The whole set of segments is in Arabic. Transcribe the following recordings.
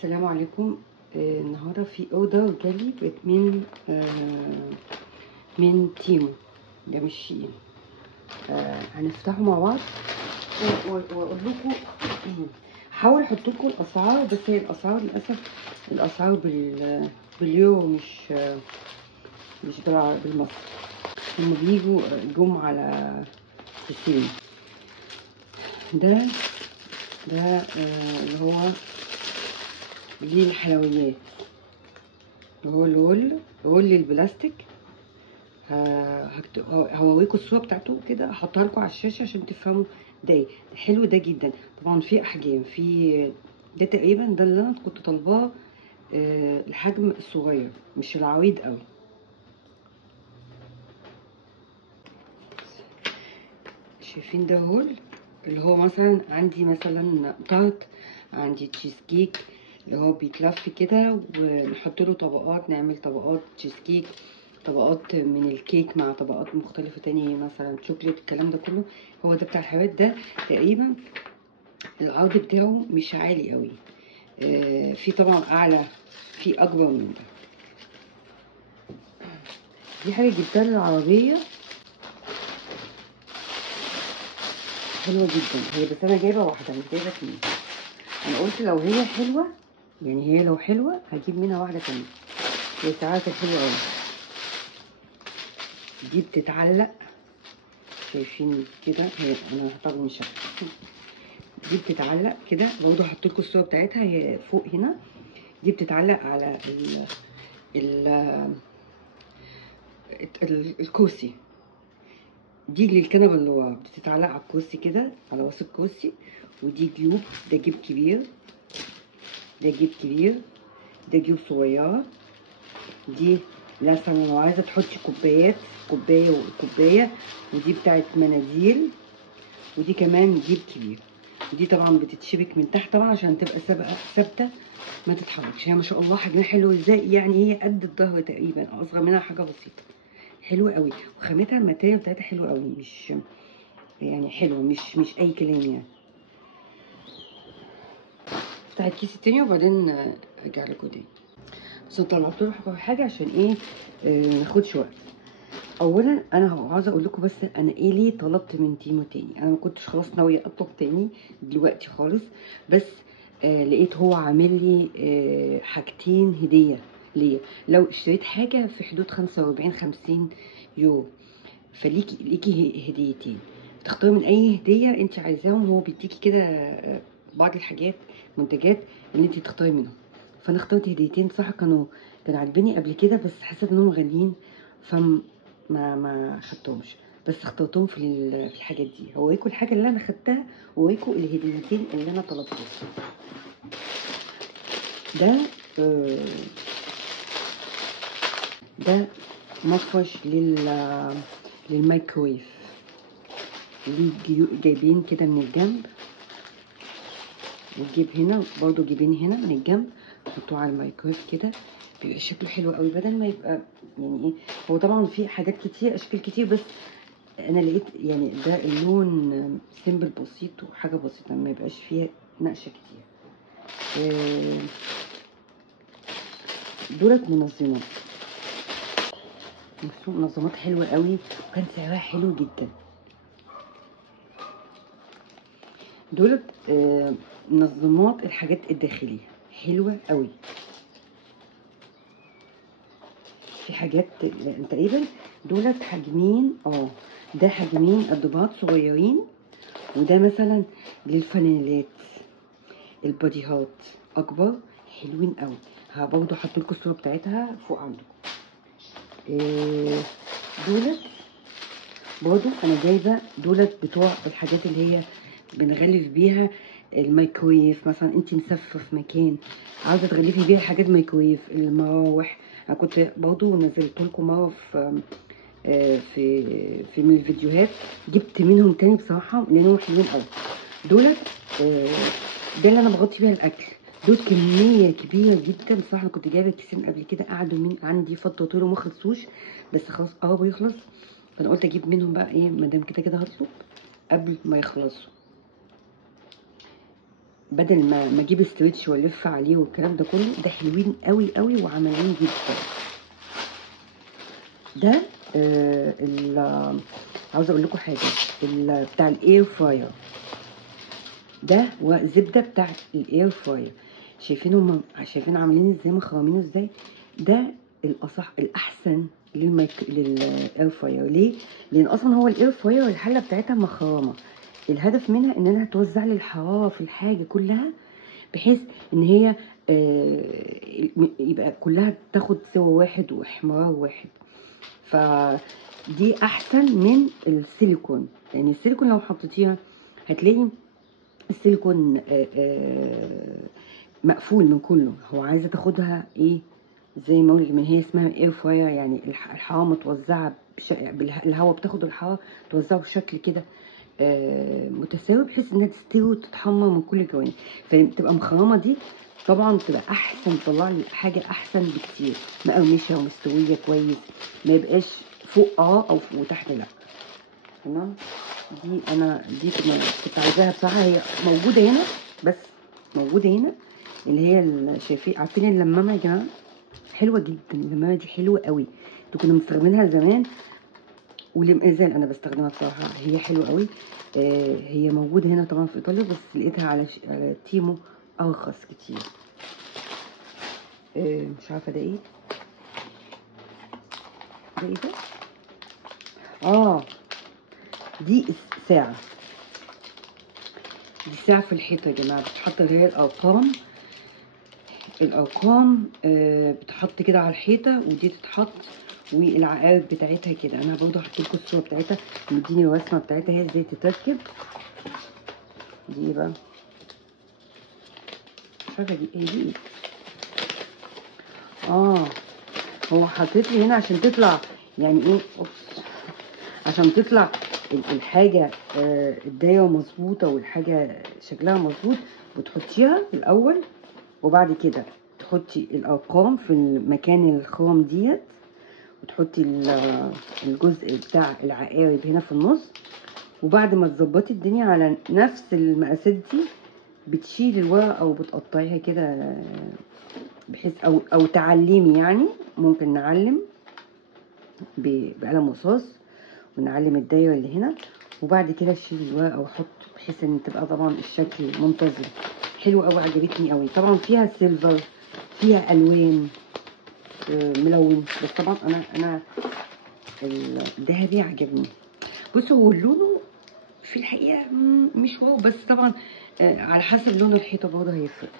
السلام عليكم. النهارده في اوردر جالي من تيمو، ده مش شين. هنفتحه مع بعض واقول لكم. هحاول احط لكم الاسعار، بس هي الاسعار للاسف الاسعار باليورو، مش بالمصري. هما بيجوا جم على الصين. ده اللي هو للحلويات، اللي هو رول البلاستيك. هوريكم الصوره بتاعته كده، هحطها لكم على الشاشه عشان تفهموا ده ايه. حلو ده جدا. طبعا في احجام، في ده تقريبا ده اللي انا كنت طالباه، الحجم الصغير مش العريض قوي. شايفين ده رول اللي هو مثلا عندي مثلا تارت، عندي تشيز كيك اللي هو بيتلف كده ونحط له طبقات، نعمل طبقات تشيز كيك، طبقات من الكيك مع طبقات مختلفة تانية مثلا شوكليت، الكلام ده كله. هو ده بتاع الحلويات. ده تقريبا العرض بتاعه مش عالي قوي. في طبعا اعلى، في اكبر من ده. دي حاجة جبتها للعربية، حلوة جدا هي، بس انا جايبة واحدة مش جايبة اتنين. انا قلت لو هي حلوة، يعني هي لو حلوة هجيب منها واحدة تانية. هي ساعات حلوة اوي. دي بتتعلق، شايفين كده؟ هي انا طبعا مش دي بتتعلق كده برضه، هحط لكم الصوره بتاعتها، هي فوق هنا. دي بتتعلق على ال الكرسي. دي للكنبه اللي ورا، بتتعلق على الكرسي كده، على راس الكرسي. ودي جيوب، ده جيب كبير، ده جيب كبير، ده جيوب صغيره. دي مثلا لو عايزه تحطي كوبايات، كوبايه وكوبايه. ودي بتاعت مناديل. ودي كمان جيب كبير. ودي طبعا بتتشبك من تحت طبعا عشان تبقى ثابته ما تتحركش. هي ما شاء الله حجمها حلو ازاي، يعني هي قد الظهر تقريبا، اصغر منها حاجه بسيطه. حلوه قوي، وخامتها الماتيريال بتاعتها حلوه قوي، مش يعني حلوه، مش اي كلام يعني. افتح الكيس التاني وبعدين ارجع لكم تاني. بس طلعت له حاجه عشان ايه، ماخدش وقت. اولا انا عاوزه اقول لكم بس انا ايه ليه طلبت من تيمو تاني. انا ما كنتش خلاص ناويه اطلب تاني دلوقتي خالص، بس لقيت هو عامل لي حاجتين هديه ليا. لو اشتريت حاجه في حدود 45-50 يورو، فليكي هديتين. تختاري من اي هديه انت عايزاهم. هو بيديكي كده بعض الحاجات، منتجات اللي انت تختاري منهم. فانا اخترت هديتين صح، كانوا عاجبيني قبل كده، بس حسيت انهم غاليين ما خدتهمش. بس اخترتهم في الحاجات دي. هوريكم الحاجه اللي انا خدتها، ووريكم الهديتين اللي انا طلبتهم. ده مفرش للميكرويف، ليه جايبين كده من الجنب، وتجيب هنا برضو، جيبين هنا من الجنب، تحطوه على الميكرويف كده، بيبقى شكله حلو قوي. بدل ما يبقى يعني ايه، هو طبعا في حاجات كتير، اشكال كتير، بس انا لقيت يعني ده اللون سيمبل بسيط وحاجه بسيطه، ما يبقاش فيها نقشه كتير. دولت منظمات حلوه قوي، وكان سعرها حلو جدا. دولت منظمات الحاجات الداخليه حلوه قوي. في حاجات تقريبا دولت حجمين، ده حجمين قد صغيرين. وده مثلا للفانيلات، الباديهات اكبر، حلوين قوي. برضه هحط لكم الصوره بتاعتها فوق عندكم. دولت برضه انا جايبه دولت بتوع الحاجات اللي هي بنغلف بيها الميكرويف. مثلا انت مسافه في مكان عاوزه تغلفي بيها حاجات ميكرويف، المراوح. انا كنت برضه نزلت لكم مره في من الفيديوهات، جبت منهم تاني بصراحه لانهم حلوين قوي. دولت ده اللي انا بغطي بيها الاكل. دول كميه كبيره جدا بصراحه. انا كنت جايبه كيسين قبل كده، قعدوا من عندي فتره طويله وما خلصوش، بس خلاص قربوا يخلص. فانا قلت اجيب منهم بقى ايه، ما دام كده هطلب قبل ما يخلصوا. بدل ما اجيب استريتش والف عليه والكلام ده كله، ده حلوين قوي قوي وعمليين جدا. ده عاوزه اقول لكم حاجه، بتاع الاير فراير ده، وزبده بتاع الاير فراير. شايفين عاملين ازاي، مخرمينه ازاي. ده الاصح الاحسن للاير فراير. ليه؟ لان اصلا هو الاير فراير الحله بتاعتها مخرمه، الهدف منها انها توزع لي الحراره في الحاجه كلها، بحيث ان هي يبقى كلها تاخد سوا واحد واحمرار واحد. فدي احسن من السيليكون، لان يعني السيليكون لو حطيتيها هتلاقي السيليكون مقفول من كله. هو عايزه تاخدها ايه، زي ما اقول من هي اسمها اير فراير، يعني الحراره متوزعه الهواء بتاخد الحراره توزعه بشكل كده متساوي، بحيث انها تستوي وتتحمر من كل الجوانب. فتبقى مخرمه دي طبعا تبقى احسن، تطلع لي حاجه احسن بكتير، مقرمشه ومستويه كويس، ما يبقاش فوق او فوق وتحت لا. تمام. دي كنت عايزاها بصراحه، هي موجوده هنا، بس موجوده هنا اللي هي شايفين عارفين اللمامه يا جماعه، حلوه جدا اللمامه دي، حلوه قوي. انتوا كنا مستخدمينها زمان ولما زال انا بستخدمها بصراحه، هي حلوه قوي. هي موجوده هنا طبعا في ايطاليا، بس لقيتها على تيمو ارخص كتير. مش عارفه ده ايه، ده ايه ده. دي ساعه، دي ساعه في الحيطه يا جماعه، بتحط اللي هي الارقام بتحط كده على الحيطه، ودي تتحط والعقارب بتاعتها كده. انا برضه هحط لكم الصوره بتاعتها، مديني الرسمه بتاعتها هي ازاي تتركب. دي بقى مش عارفه دي ايه. هو حاطط لي هنا عشان تطلع يعني ايه، عشان تطلع الحاجه الدايه مظبوطه والحاجه شكلها مظبوط، بتحطيها الاول وبعد كده تحطي الارقام في المكان الخرم ديت، وتحطي الجزء بتاع العقارب هنا في النص، وبعد ما تظبطي الدنيا على نفس المقاسات دي بتشيلي الورق او بتقطعيها كده، بحيث او تعلمي، يعني ممكن نعلم بقلم رصاص ونعلم الدايره اللي هنا، وبعد كده اشيل الورقه واحط، بحيث ان تبقى طبعا الشكل منتظم. حلو قوي، عجبتني قوي. طبعا فيها سيلفر، فيها الوان ملون، بس طبعا انا الذهبي عجبني. بصوا هو لونه في الحقيقه مش واو، بس طبعا على حسب لون الحيطه برضه هيفرق.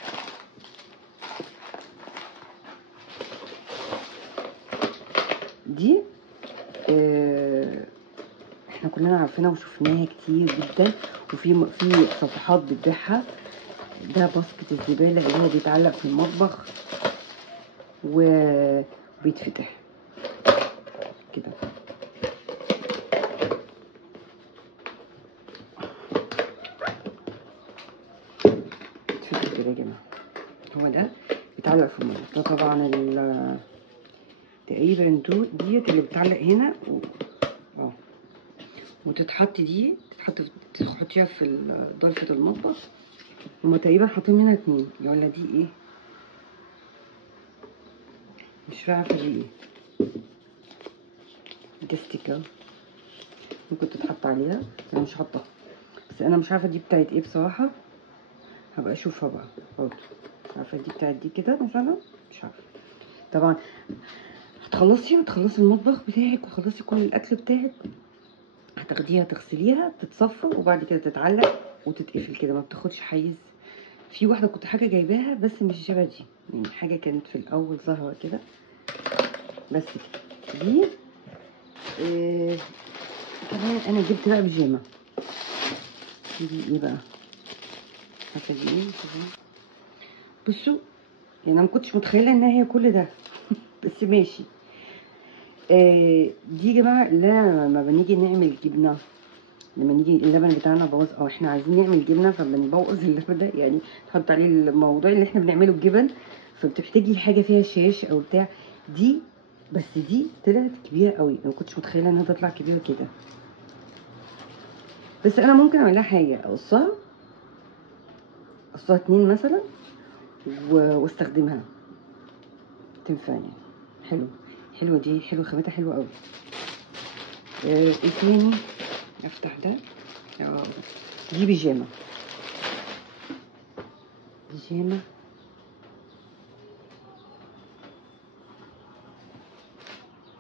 دي احنا كلنا عارفينها وشفناها كتير جدا، وفي صفحات بتبيعها. ده باسكت الزباله اللي هو بيتعلق في المطبخ وبيتفتح كده. بيتفتح كده يا جماعه، هو ده بيتعلق في المطبخ. ده طبعا تقريبا ديت اللي بتعلق هنا وتتحط، دي تحطيها في ضلفه المطبخ. هما تقريبا حاطين منها 2 ولا دي ايه، مش عارفه دي ايه. دي ستيكر ممكن تتحط عليها، انا مش حاطاها، بس انا مش عارفه دي بتاعت ايه بصراحه، هبقى اشوفها بقى برضه. مش عارفه دي بتاعت دي كده مثلا، مش عارفه. طبعا هتخلصي المطبخ بتاعك وتخلصي كل الاكل بتاعك، هتاخديها تغسليها تتصفى، وبعد كده تتعلق وتتقفل كده، ما بتاخدش حيز. في واحده كنت حاجه جايباها بس مش شبه دي، يعني حاجه كانت في الاول ظاهره كده بس كده. دي كمان انا جبت بقى بيجامه. دي ايه بقى، عارفه دي ايه؟ بصوا يعني انا ما كنتش متخيله ان هي كل ده بس ماشي. دي يا جماعه لما بنيجي نعمل جبنه، لما نيجي اللبن بتاعنا باظ او احنا عايزين نعمل جبنه فبنبوظ اللبن ده، يعني نحط عليه الموضوع اللي احنا بنعمله الجبن، فبتحتاجي حاجه فيها شاش او بتاع. دي بس دي طلعت كبيره قوي، انا ما كنتش متخيله انها تطلع كبيره كده. بس انا ممكن اعمل لها حاجه، اقصها قصها 2 مثلا واستخدمها، تنفعني. حلوه دي، حلوه خامتها، حلوه قوي. ايه تاني؟ افتح ده. دي بيجامه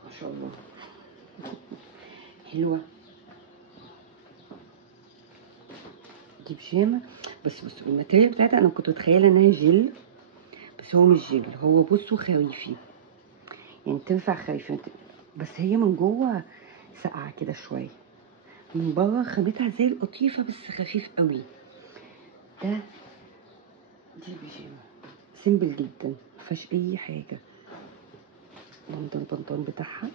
ما شاء الله، حلوه. دي بيجامه، بس بصوا الماتيريال بتاعتها انا كنت متخيله انها جل، بس هو مش جل، هو بصوا خريفي، يعني تنفع خريفي، بس هي من جوه ساقعه كده شويه، من بره خامتها زي القطيفه بس خفيف قوي. دي بيجامه سيمبل جدا، مفيهاش اي حاجه. البنطلون بتاعها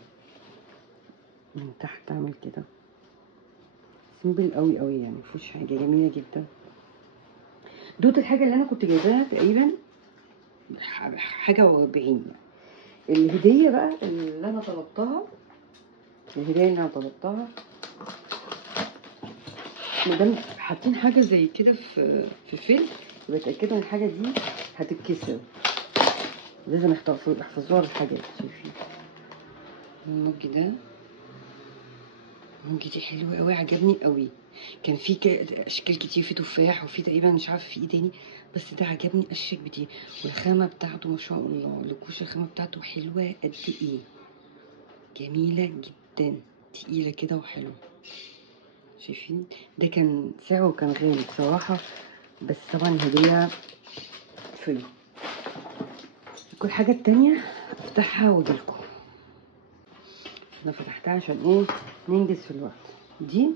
من تحت عامل كده، سيمبل قوي قوي، يعني مفيهوش حاجه، جميله جدا. دوت الحاجه اللي انا كنت جايباها تقريبا حاجه و40. الهديه بقى اللي انا طلبتها، مادام حاطين حاجه زي كده في فيلم، يبقى اتاكدوا ان الحاجه دي هتتكسر، لازم يحفظوها الحاجات. شايفين المج ده؟ المج دي حلوه قوي، عجبني قوي. كان في اشكال كتير، في تفاح وفي تقريبا مش عارفه في ايه تاني، بس ده عجبني اشيك بدي. والخامه بتاعته ما شاء الله، الكوشه الخامه بتاعته حلوه قد ايه، جميله جدا، تقيله كده وحلوه. شايفين؟ ده كان سعره كان غالي بصراحه، بس طبعا هديه فري. كل حاجه التانيه افتحها واجيلكم. انا فتحتها عشان ايه؟ ننجز في الوقت. دي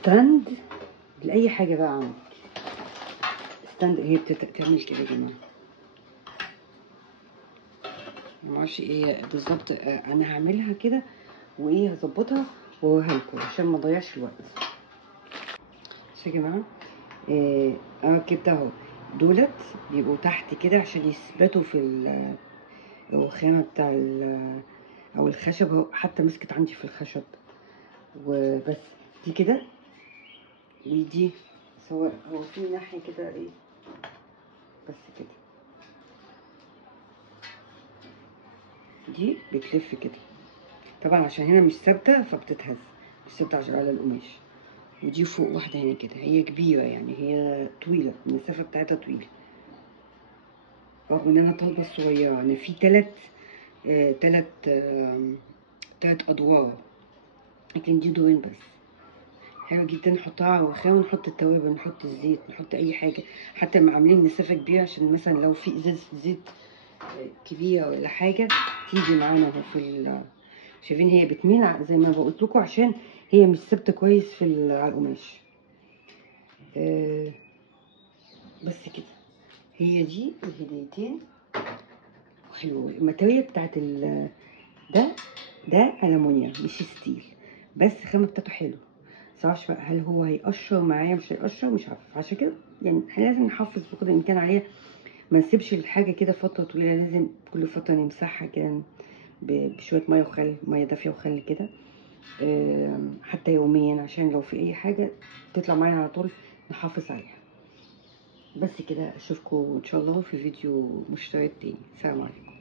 ستاند لاي حاجه بقى عندك، ستاند. هي بتعمل كده يا جماعه، معرفش ايه بالظبط، انا هعملها كده وايه هظبطها واوريها لكم عشان ما اضيعش الوقت. بس يا جماعه انا ركبت اهو، دولت بيبقوا تحت كده عشان يثبتوا في الرخامه بتاع او الخشب اهو، حتى مسكت عندي في الخشب وبس. دي كده ودي، سواء هو في ناحيه كده ايه، بس كده دي بتلف كده، طبعا عشان هنا مش ثابته فبتتهز، مش ثابته عشان على القماش. ودي فوق واحده هنا كده، هي كبيره يعني، هي طويله، المسافه بتاعتها طويله، رغم ان انا طالبه الصغيره. انا في تلات ادوار، لكن دي دورين بس. حلو جدا، نحطها على الرخام ونحط التوابل، نحط الزيت، نحط اي حاجه، حتى عاملين مسافه كبيره عشان مثلا لو في ازازه زيت كبيره ولا حاجه تيجي معانا في شايفين هي بتميل زي ما بقولت لكم، عشان هي مش ثابته كويس على القماش. بس كده، هي دي الهديتين. حلوه الماتيريال بتاعت ده ألمونيا مش ستيل، بس الخامه بتاعته حلو. متعرفش بقى هل هو هيقشر معايا مش هيقشر، مش عارفه، عشان كده يعني احنا لازم نحافظ بقدر الامكان عليها، ما نسيبش الحاجه كده فتره طويله، لازم كل فتره نمسحها كده بشويه ميه وخل، ميه دافيه وخل كده، حتى يوميا، عشان لو في اي حاجه تطلع معايا على طول نحافظ عليها. بس كده، اشوفكم ان شاء الله في فيديو مشتريات تاني. سلام عليكم.